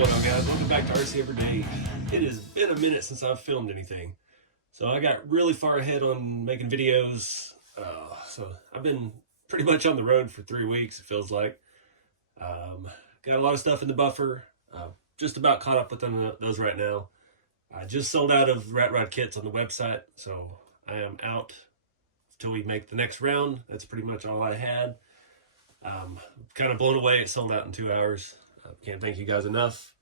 going on, guys? Welcome back to RC Every Day. It has been a minute since I've filmed anything, so I got really far ahead on making videos. So I've been pretty much on the road for 3 weeks, it feels like. Got a lot of stuff in the buffer. Just about caught up with those right now. I just sold out of rat rod kits on the website, so I am out till we make the next round. That's pretty much all I had. Kind of blown away. It sold out in 2 hours. Can't thank you guys enough.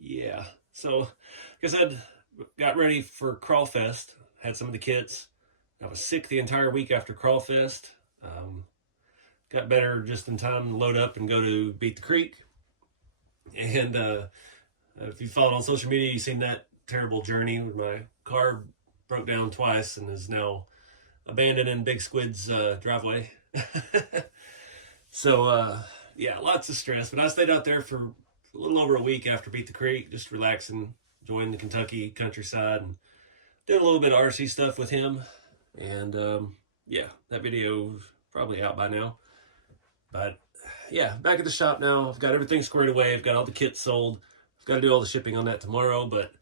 Yeah, so like I said, got ready for Crawl Fest. Had some of the kits. I was sick the entire week after Crawl Fest. Got better just in time to load up and go to Beat the Creek. And if you followed on social media, you've seen that terrible journey where my car broke down twice and is now abandoned in Big Squid's driveway. So yeah, lots of stress, but I stayed out there for a little over a week after Beat the Creek, just relaxing, enjoying the Kentucky countryside, and did a little bit of RC stuff with him. And yeah, that video is probably out by now. But yeah, back at the shop now. I've got everything squared away. I've got all the kits sold. I've got to do all the shipping on that tomorrow, but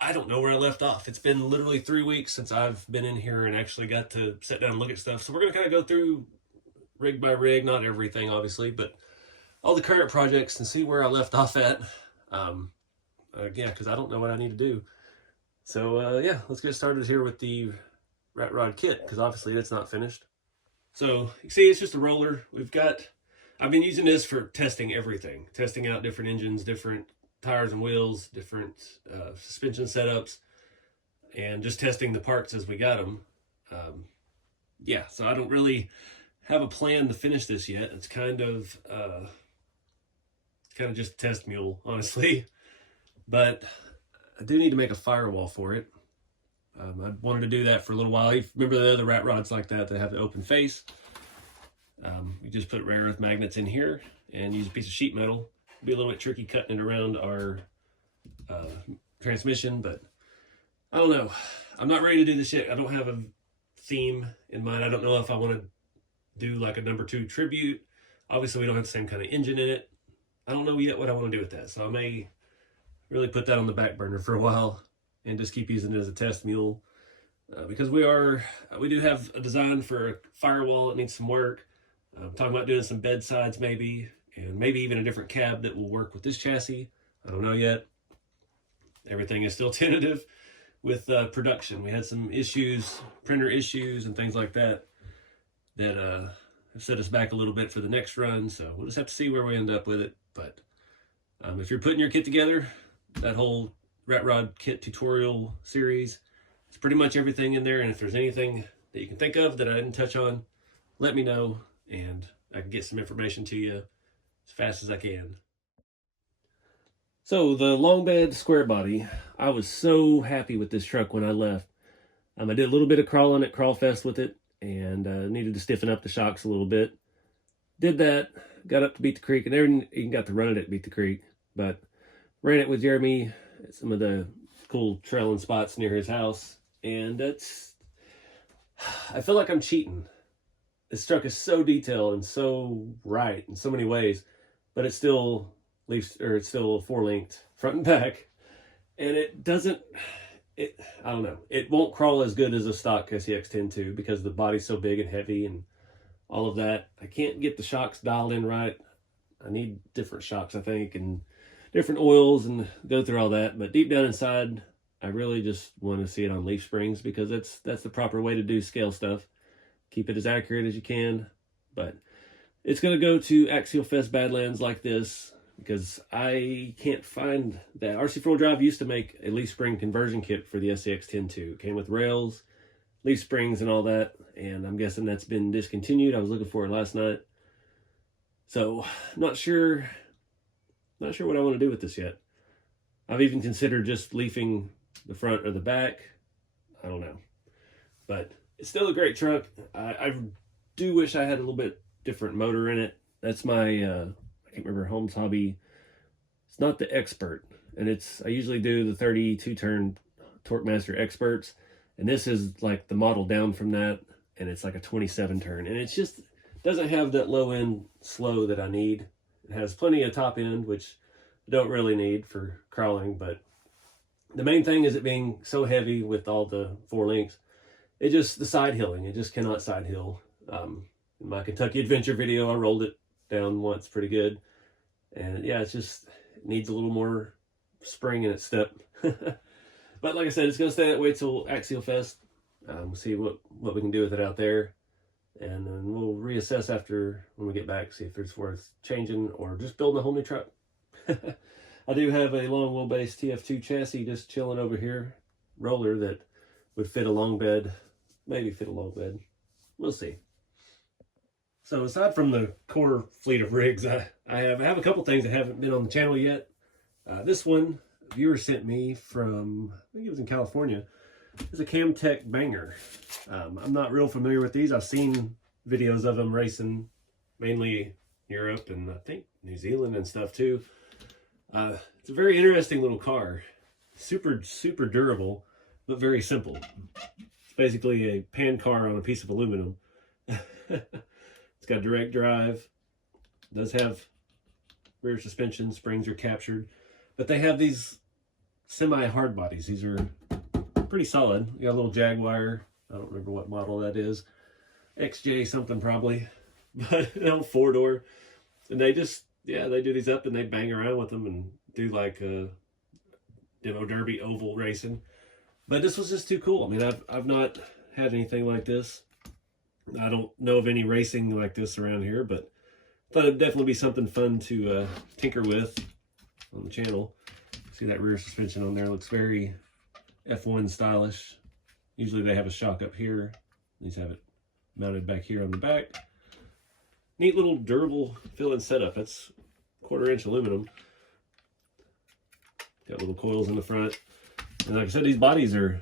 I don't know where I left off. It's been literally 3 weeks since I've been in here and actually got to sit down and look at stuff. So we're going to kind of go through rig by rig, not everything obviously, but all the current projects and see where I left off at. Yeah, because I don't know what I need to do. So yeah, let's get started here with the rat rod kit, because obviously it's not finished. So you can see it's just a roller. I've been using this for testing everything, testing out different engines, different tires and wheels, different suspension setups, and just testing the parts as we got them. Yeah, so I don't really have a plan to finish this yet. It's kind of just a test mule, honestly. But I do need to make a firewall for it. I wanted to do that for a little while. You remember the other rat rods like that have the open face? You just put rare earth magnets in here and use a piece of sheet metal. It'll be a little bit tricky cutting it around our transmission, but I don't know. I'm not ready to do this yet. I don't have a theme in mind. I don't know if I want to do like a #2 tribute. Obviously, we don't have the same kind of engine in it. I don't know yet what I want to do with that, so I may really put that on the back burner for a while and just keep using it as a test mule, because we do have a design for a firewall that needs some work. I'm talking about doing some bedsides maybe, and maybe even a different cab that will work with this chassis. I don't know yet. Everything is still tentative with production. We had some issues, printer issues and things like that, that have set us back a little bit for the next run. So we'll just have to see where we end up with it. But if you're putting your kit together, that whole rat rod kit tutorial series, it's pretty much everything in there. And if there's anything that you can think of that I didn't touch on, let me know and I can get some information to you as fast as I can. So the long bed square body, I was so happy with this truck when I left. I did a little bit of crawling at Crawl Fest with it, and needed to stiffen up the shocks a little bit. Did that, got up to Beat the Creek, and even got to run it at Beat the Creek, but ran it with Jeremy at some of the cool trailing spots near his house, and I feel like I'm cheating. This truck is so detailed and so right in so many ways, but it's still it's still 4-linked front and back, and I don't know, it won't crawl as good as a stock SEX 10.2 because the body's so big and heavy and all of that. I can't get the shocks dialed in right. I need different shocks, I think, and different oils and go through all that. But deep down inside, I really just want to see it on leaf springs, because that's the proper way to do scale stuff. Keep it as accurate as you can. But it's going to go to Axial Fest Badlands like this, because I can't find that. RC4 Drive used to make a leaf spring conversion kit for the SEX 10.2. It came with rails, leaf springs, and all that, and I'm guessing that's been discontinued. I was looking for it last night. So, not sure what I want to do with this yet. I've even considered just leafing the front or the back. I don't know. But it's still a great truck. I do wish I had a little bit different motor in it. That's my, I can't remember, Holmes Hobby. It's not the Expert. And I usually do the 32-turn Torque Master Experts. And this is like the model down from that. And it's like a 27-turn. And it's just doesn't have that low end slow that I need. It has plenty of top end, which don't really need for crawling, but the main thing is it being so heavy with all the 4 links. It just, the side hilling, it just cannot side hill. In my Kentucky Adventure video, I rolled it down once pretty good. And yeah, it needs a little more spring in its step. But like I said, it's going to stay that way till Axial Fest. We'll see what we can do with it out there. And then we'll reassess after when we get back, see if it's worth changing or just building a whole new truck. I do have a long wheelbase TF2 chassis just chilling over here, roller that would fit a long bed, maybe fit a long bed. We'll see. So aside from the core fleet of rigs, I have a couple things that haven't been on the channel yet. This one, a viewer sent me from, I think it was in California. It's a Camtech Banger. I'm not real familiar with these. I've seen videos of them racing, mainly Europe and I think New Zealand and stuff too. It's a very interesting little car. Super, super durable, but very simple. It's basically a pan car on a piece of aluminum. It's got direct drive. It does have rear suspension, springs are captured, but they have these semi-hard bodies. These are pretty solid. You got a little Jaguar. I don't remember what model that is. XJ something probably, but an old 4-door. And they just, yeah, they do these up and they bang around with them and do like demo derby oval racing. But this was just too cool. I mean, I've not had anything like this. I don't know of any racing like this around here, but I thought it'd definitely be something fun to tinker with on the channel. See that rear suspension on there looks very F1 stylish. Usually they have a shock up here. These have it mounted back here on the back. Neat little durable fill-in setup. That's 1/4 inch aluminum. Got little coils in the front. And like I said, these bodies are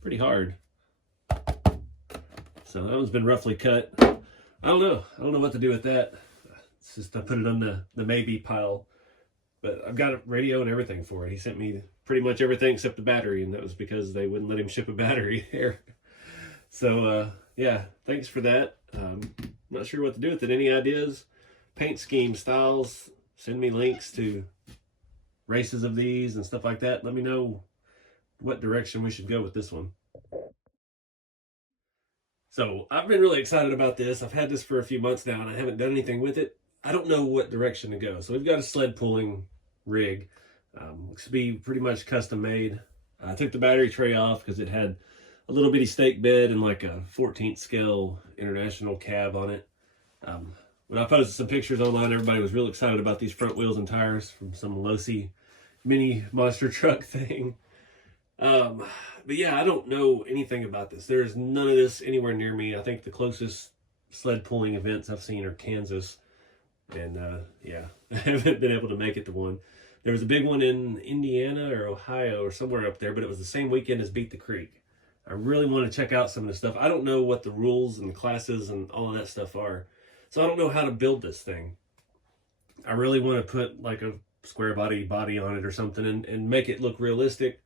pretty hard. So that one's been roughly cut. I don't know what to do with that. It's just I put it on the maybe pile. But I've got a radio and everything for it. He sent me pretty much everything except the battery, and that was because they wouldn't let him ship a battery here. So yeah, thanks for that. Not sure what to do with it. Any ideas? Paint scheme, styles, send me links to races of these and stuff like that. Let me know what direction we should go with this one. So I've been really excited about this. I've had this for a few months now and I haven't done anything with it. I don't know what direction to go. So we've got a sled pulling rig. Looks to be pretty much custom made. I took the battery tray off because it had a little bitty stake bed and like a 14th scale international cab on it. When I posted some pictures online, everybody was real excited about these front wheels and tires from some Losi mini monster truck thing. But yeah, I don't know anything about this. There's none of this anywhere near me. I think the closest sled pulling events I've seen are Kansas. And yeah, I haven't been able to make it to one. There was a big one in Indiana or Ohio or somewhere up there, but it was the same weekend as Beat the Creek. I really want to check out some of the stuff. I don't know what the rules and the classes and all of that stuff are. So I don't know how to build this thing. I really want to put like a square body on it or something and make it look realistic.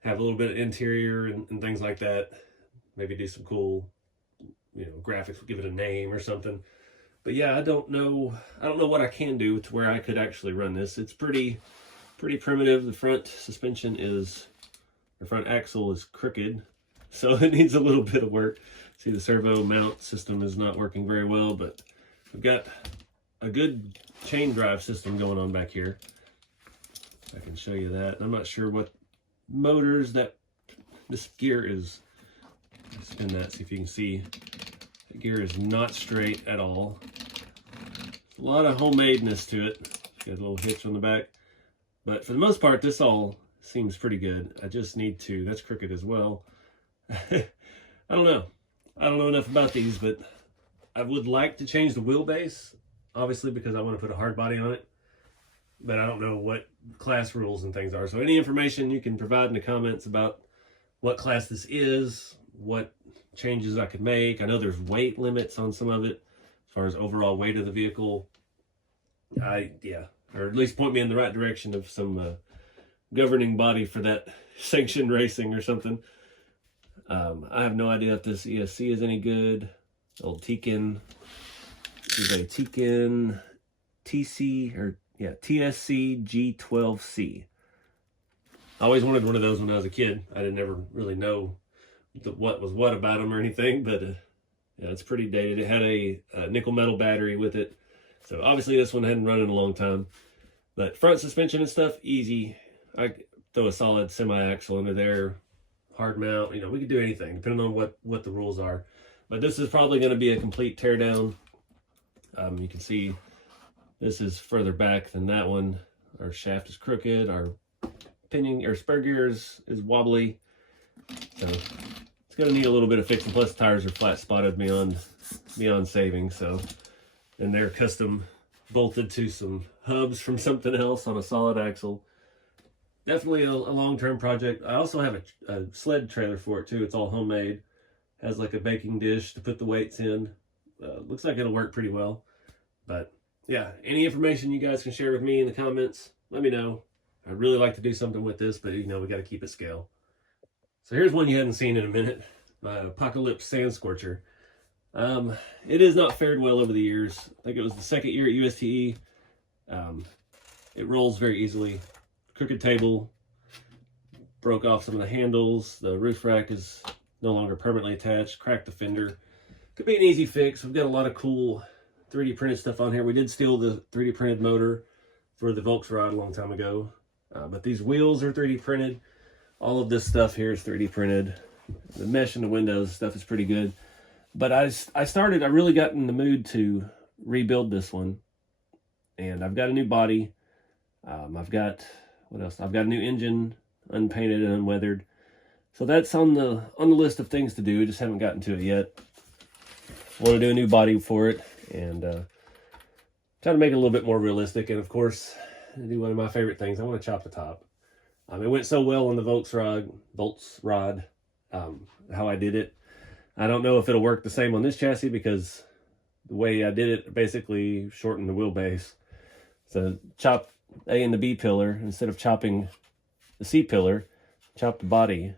Have a little bit of interior and things like that. Maybe do some cool, graphics, give it a name or something. But yeah, I don't know what I can do to where I could actually run this. It's pretty primitive. The front suspension the front axle is crooked, so it needs a little bit of work. See, the servo mount system is not working very well, but we've got a good chain drive system going on back here. I can show you that. I'm not sure what motors this gear is. Spin that, see if you can see. The gear is not straight at all. A lot of homemadeness to it. Got a little hitch on the back. But for the most part, this all seems pretty good. I just need to, that's crooked as well. I don't know. I don't know enough about these, but I would like to change the wheelbase, obviously, because I want to put a hard body on it. But I don't know what class rules and things are. So any information you can provide in the comments about what class this is, what changes I could make. I know there's weight limits on some of it as far as overall weight of the vehicle. Yeah, or at least point me in the right direction of some governing body for that sanctioned racing or something. I have no idea if this ESC is any good. Old Tekin. This is a Tekin TC or Yeah, TSC G12C. I always wanted one of those when I was a kid. I didn't ever really know what was what about them or anything, but yeah, it's pretty dated. It had a nickel metal battery with it. So obviously this one hadn't run in a long time. But front suspension and stuff, easy. I throw a solid semi-axle under there, hard mount. You know, we could do anything depending on what the rules are. But this is probably going to be a complete teardown. You can see this is further back than that one. Our shaft is crooked. Our pinion or spur gear is wobbly. So it's going to need a little bit of fixing. Plus, tires are flat spotted beyond saving. So, and they're custom bolted to some hubs from something else on a solid axle. Definitely a long-term project. I also have a sled trailer for it too. It's all homemade. Has like a baking dish to put the weights in. Looks like it'll work pretty well. But yeah, any information you guys can share with me in the comments, let me know. I'd really like to do something with this, but you know, we got to keep it scale. So here's one you hadn't seen in a minute. My Apocalypse Sand Scorcher. It has not fared well over the years. I think it was the second year at USTE. It rolls very easily. Crooked table. Broke off some of the handles. The roof rack is no longer permanently attached. Cracked the fender. Could be an easy fix. We've got a lot of cool 3D printed stuff on here. We did steal the 3D printed motor for the Volksrad a long time ago. But these wheels are 3D printed. All of this stuff here is 3D printed. The mesh in the windows stuff is pretty good. But I really got in the mood to rebuild this one. And I've got a new body. I've got, what else? I've got a new engine, unpainted and unweathered. So that's on the list of things to do. I just haven't gotten to it yet. Want to do a new body for it and try to make it a little bit more realistic. And of course, do one of my favorite things. I want to chop the top. It went so well on the Volksrad, how I did it. I don't know if it'll work the same on this chassis because the way I did it basically shortened the wheelbase. So chop A and the B pillar, instead of chopping the C pillar, chop the body,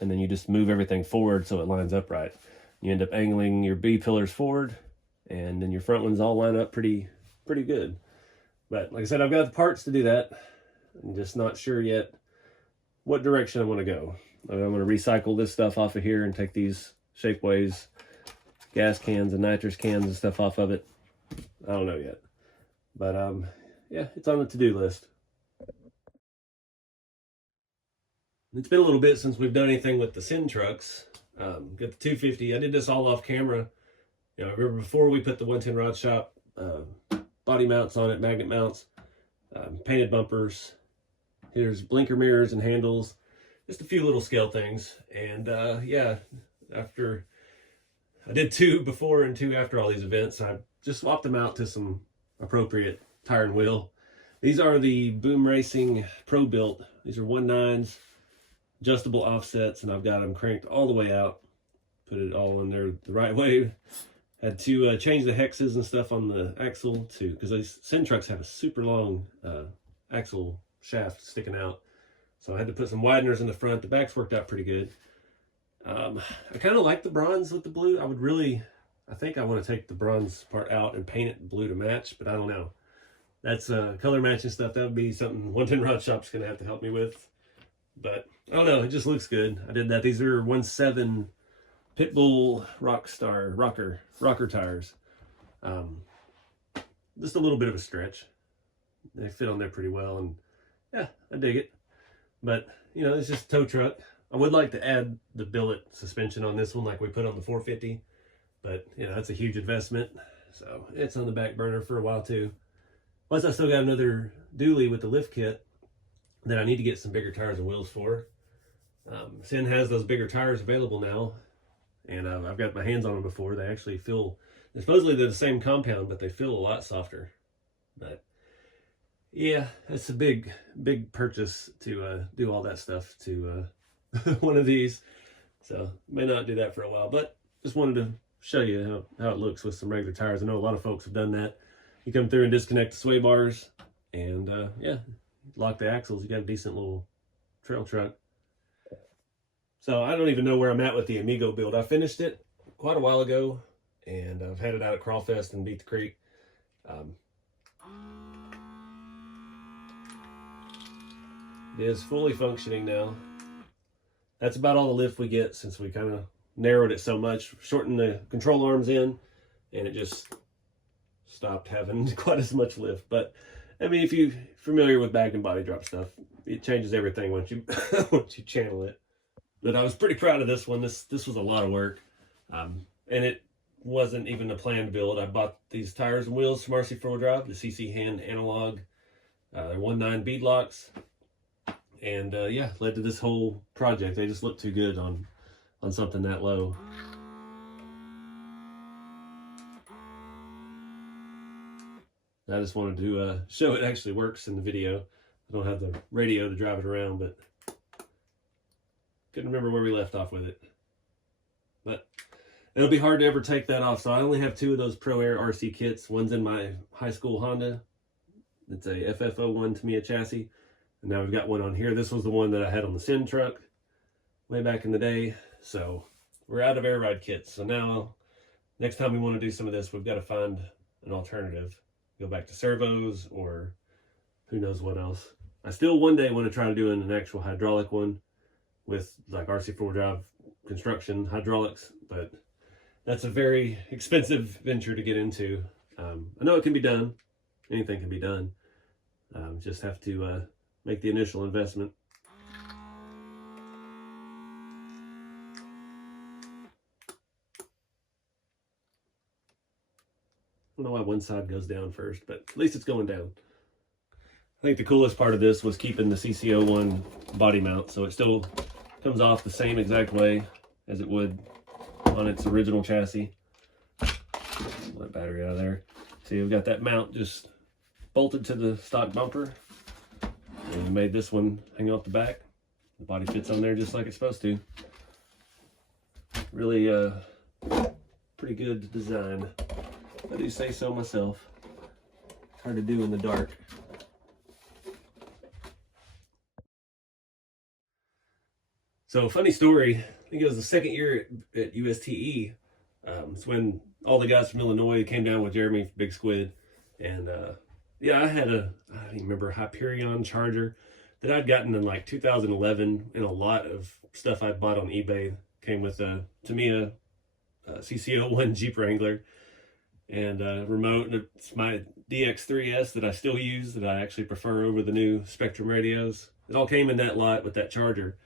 and then you just move everything forward so it lines up right. You end up angling your B pillars forward, and then your front ones all line up pretty good. But like I said, I've got the parts to do that. I'm just not sure yet what direction I want to go. I'm going to recycle this stuff off of here and take these Shapeways, gas cans and nitrous cans and stuff off of it. I don't know yet. But yeah, it's on the to-do list. It's been a little bit since we've done anything with the Sin trucks. Got the 250. I did this all off camera. You know, I remember before we put the 110 Rod Shop body mounts on it, magnet mounts, painted bumpers. Here's blinker mirrors and handles. Just a few little scale things. And yeah, after I did 2 before and 2 after all these events, I just swapped them out to some appropriate tire and wheel. These are the Boom Racing Pro Built. These are 1.9s, adjustable offsets, and I've got them cranked all the way out. Put it all in there the right way. Had to change the hexes and stuff on the axle too, because these Sin trucks have a super long axle shaft sticking out. So I had to put some wideners in the front. The backs worked out pretty good. I kind of like the bronze with the blue. I think I want to take the bronze part out and paint it blue to match, but I don't know. That's color matching stuff. That would be something 110 Rod Shop's going to have to help me with. But I don't know. It just looks good. I did that. These are 1.7 Pitbull rocker tires. Just a little bit of a stretch. They fit on there pretty well, and yeah, I dig it. But you know, it's just a tow truck. I would like to add the billet suspension on this one like we put on the 450, but you know, that's a huge investment, so it's on the back burner for a while too. Plus I still got another dually with the lift kit that I need to get some bigger tires and wheels for. Sin has those bigger tires available now, and I've got my hands on them before. They actually feel, supposedly they're the same compound, but they feel a lot softer. But yeah, it's a big purchase to do all that stuff to one of these. So may not do that for a while, but just wanted to show you how it looks with some regular tires. I know a lot of folks have done that. You come through and disconnect the sway bars, and yeah, lock the axles. You got a decent little trail truck. So I don't even know where I'm at with the Amigo build. I finished it quite a while ago, and I've had it out at Crawfest and Beat the Creek. It is fully functioning now. That's about all the lift we get since we kind of narrowed it so much, shortened the control arms in, and it just stopped having quite as much lift. But I mean, if you're familiar with back and body drop stuff, it changes everything once you once you channel it. But I was pretty proud of this one. This was a lot of work, and it wasn't even a planned build. I bought these tires and wheels from RC4 Drive, the CC Hand Analog. They're 1.9 bead locks, and yeah, led to this whole project. They just look too good on something that low. I just wanted to show it actually works in the video. I don't have the radio to drive it around, but couldn't remember where we left off with it. But it'll be hard to ever take that off. So I only have 2 of those Pro Air RC kits. One's in my high school Honda. It's a FF01 Tamiya chassis. And now we've got one on here. This was the one that I had on the Sim truck way back in the day. So we're out of air ride kits. So now, next time we want to do some of this, we've got to find an alternative. Go back to servos or who knows what else. I still one day want to try to do an actual hydraulic one with like RC4 Drive construction hydraulics, but that's a very expensive venture to get into. I know it can be done. Anything can be done. Just have to make the initial investment. I don't know why one side goes down first, but at least it's going down. I think the coolest part of this was keeping the CC01 body mount, so it still comes off the same exact way as it would on its original chassis. Pull that battery out of there. See, we've got that mount just bolted to the stock bumper, and we made this one hang off the back. The body fits on there just like it's supposed to. Really pretty good design. I do say so myself. It's hard to do in the dark. So, funny story, I think it was the second year at USTE. It's when all the guys from Illinois came down with Jeremy Big Squid. And yeah, I had I don't even remember, Hyperion Charger that I'd gotten in like 2011, and a lot of stuff I'd bought on eBay came with a Tamiya CC01 Jeep Wrangler. And remote. It's my DX3S that I still use, that I actually prefer over the new Spectrum radios. It all came in that lot with that Charger,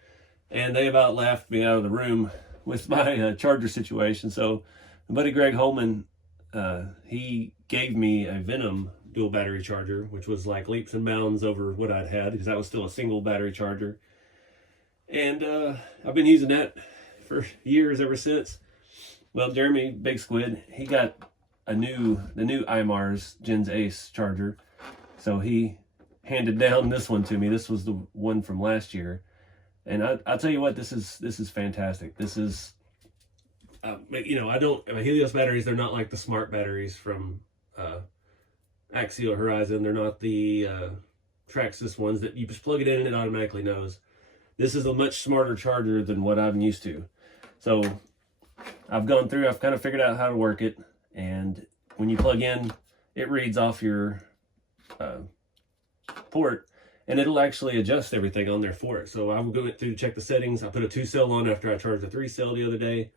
and they about laughed me out of the room with my Charger situation. So my buddy Greg Holman, he gave me a Venom dual battery charger, which was like leaps and bounds over what I'd had, because that was still a single battery charger. And I've been using that for years ever since. Well, Jeremy Big Squid, he got the new IMARS GensAce Charger, so he handed down this one to me. This was the one from last year, and I'll tell you what, this is fantastic. This is you know, Helios batteries, they're not like the smart batteries from Axial Horizon. They're not the Traxxas ones that you just plug it in and it automatically knows. This is a much smarter charger than what I'm used to. So I've gone through, I've kind of figured out how to work it. And when you plug in, it reads off your port, and it'll actually adjust everything on there for it. So I will go through to check the settings. I put a 2-cell on after I charged a 3-cell the other day,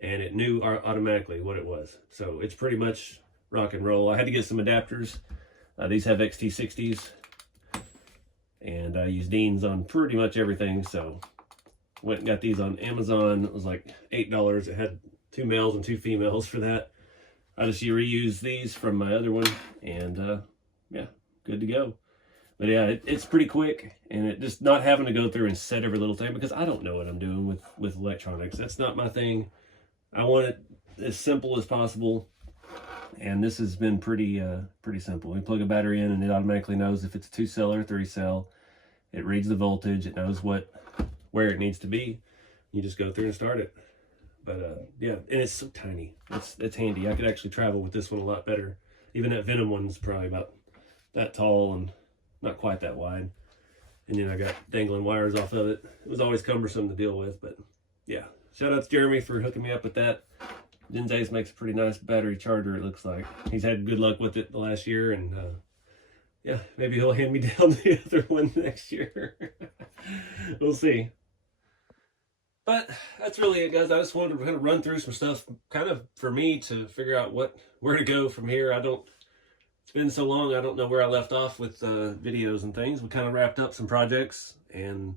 and it knew automatically what it was. So it's pretty much rock and roll. I had to get some adapters. These have XT60s, and I use Dean's on pretty much everything. So went and got these on Amazon. It was like $8. It had 2 males and 2 females for that. I just reuse these from my other one, and yeah, good to go. But yeah, it's pretty quick, and it just not having to go through and set every little thing, because I don't know what I'm doing with electronics. That's not my thing. I want it as simple as possible, and this has been pretty simple. We plug a battery in, and it automatically knows if it's a 2-cell or a 3-cell. It reads the voltage. It knows where it needs to be. You just go through and start it. But yeah, and it's so tiny. It's handy. I could actually travel with this one a lot better. Even that Venom one's probably about that tall and not quite that wide. And then I got dangling wires off of it. It was always cumbersome to deal with, but yeah. Shout out to Jeremy for hooking me up with that. GensAce makes a pretty nice battery charger, it looks like. He's had good luck with it the last year, and yeah, maybe he'll hand me down the other one next year. We'll see. But that's really it, guys. I just wanted to kind of run through some stuff, kind of for me to figure out where to go from here. It's been so long, I don't know where I left off with videos and things. We kind of wrapped up some projects, and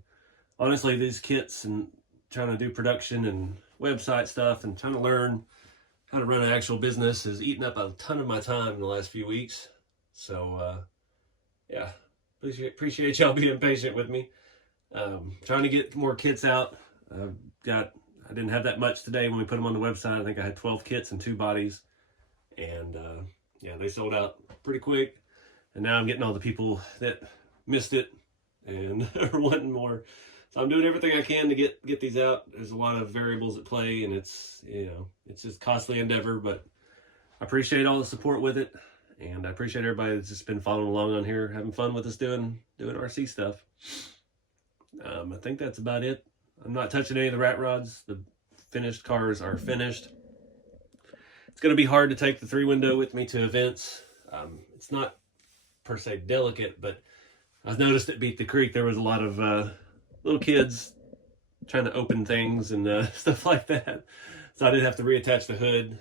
honestly, these kits and trying to do production and website stuff and trying to learn how to run an actual business has eaten up a ton of my time in the last few weeks. So, yeah, appreciate y'all being patient with me. Trying to get more kits out. I didn't have that much today when we put them on the website. I think I had 12 kits and 2 bodies, and yeah, they sold out pretty quick. And now I'm getting all the people that missed it and are wanting more. So I'm doing everything I can to get these out. There's a lot of variables at play, and it's just costly endeavor, but I appreciate all the support with it, and I appreciate everybody that's just been following along on here, having fun with us doing RC stuff. I think that's about it. I'm not touching any of the rat rods. The finished cars are finished. It's going to be hard to take the 3-window with me to events. It's not per se delicate, but I've noticed at Beat the Creek there was a lot of little kids trying to open things and stuff like that. So I did have to reattach the hood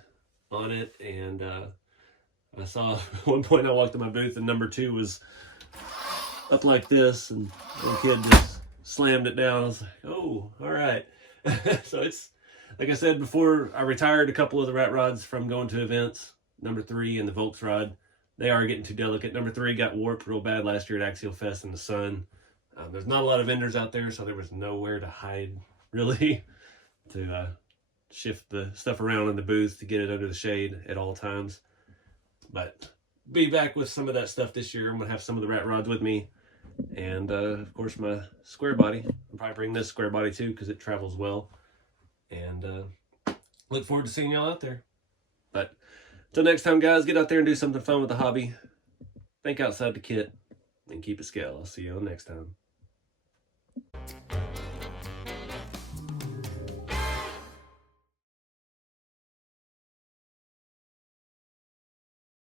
on it, and I saw at one point I walked to my booth and number 2 was up like this, and the little kid just slammed it down. I was like, oh, all right. So it's, like I said before, I retired a couple of the rat rods from going to events. Number 3 and the Volks rod, they are getting too delicate. Number 3 got warped real bad last year at Axial Fest in the sun. There's not a lot of vendors out there, so there was nowhere to hide, really, to shift the stuff around in the booth to get it under the shade at all times. But be back with some of that stuff this year. I'm going to have some of the rat rods with me. And, of course, my square body. I'll probably bring this square body, too, because it travels well. And look forward to seeing y'all out there. But until next time, guys, get out there and do something fun with the hobby. Think outside the kit and keep it scale. I'll see you all next time.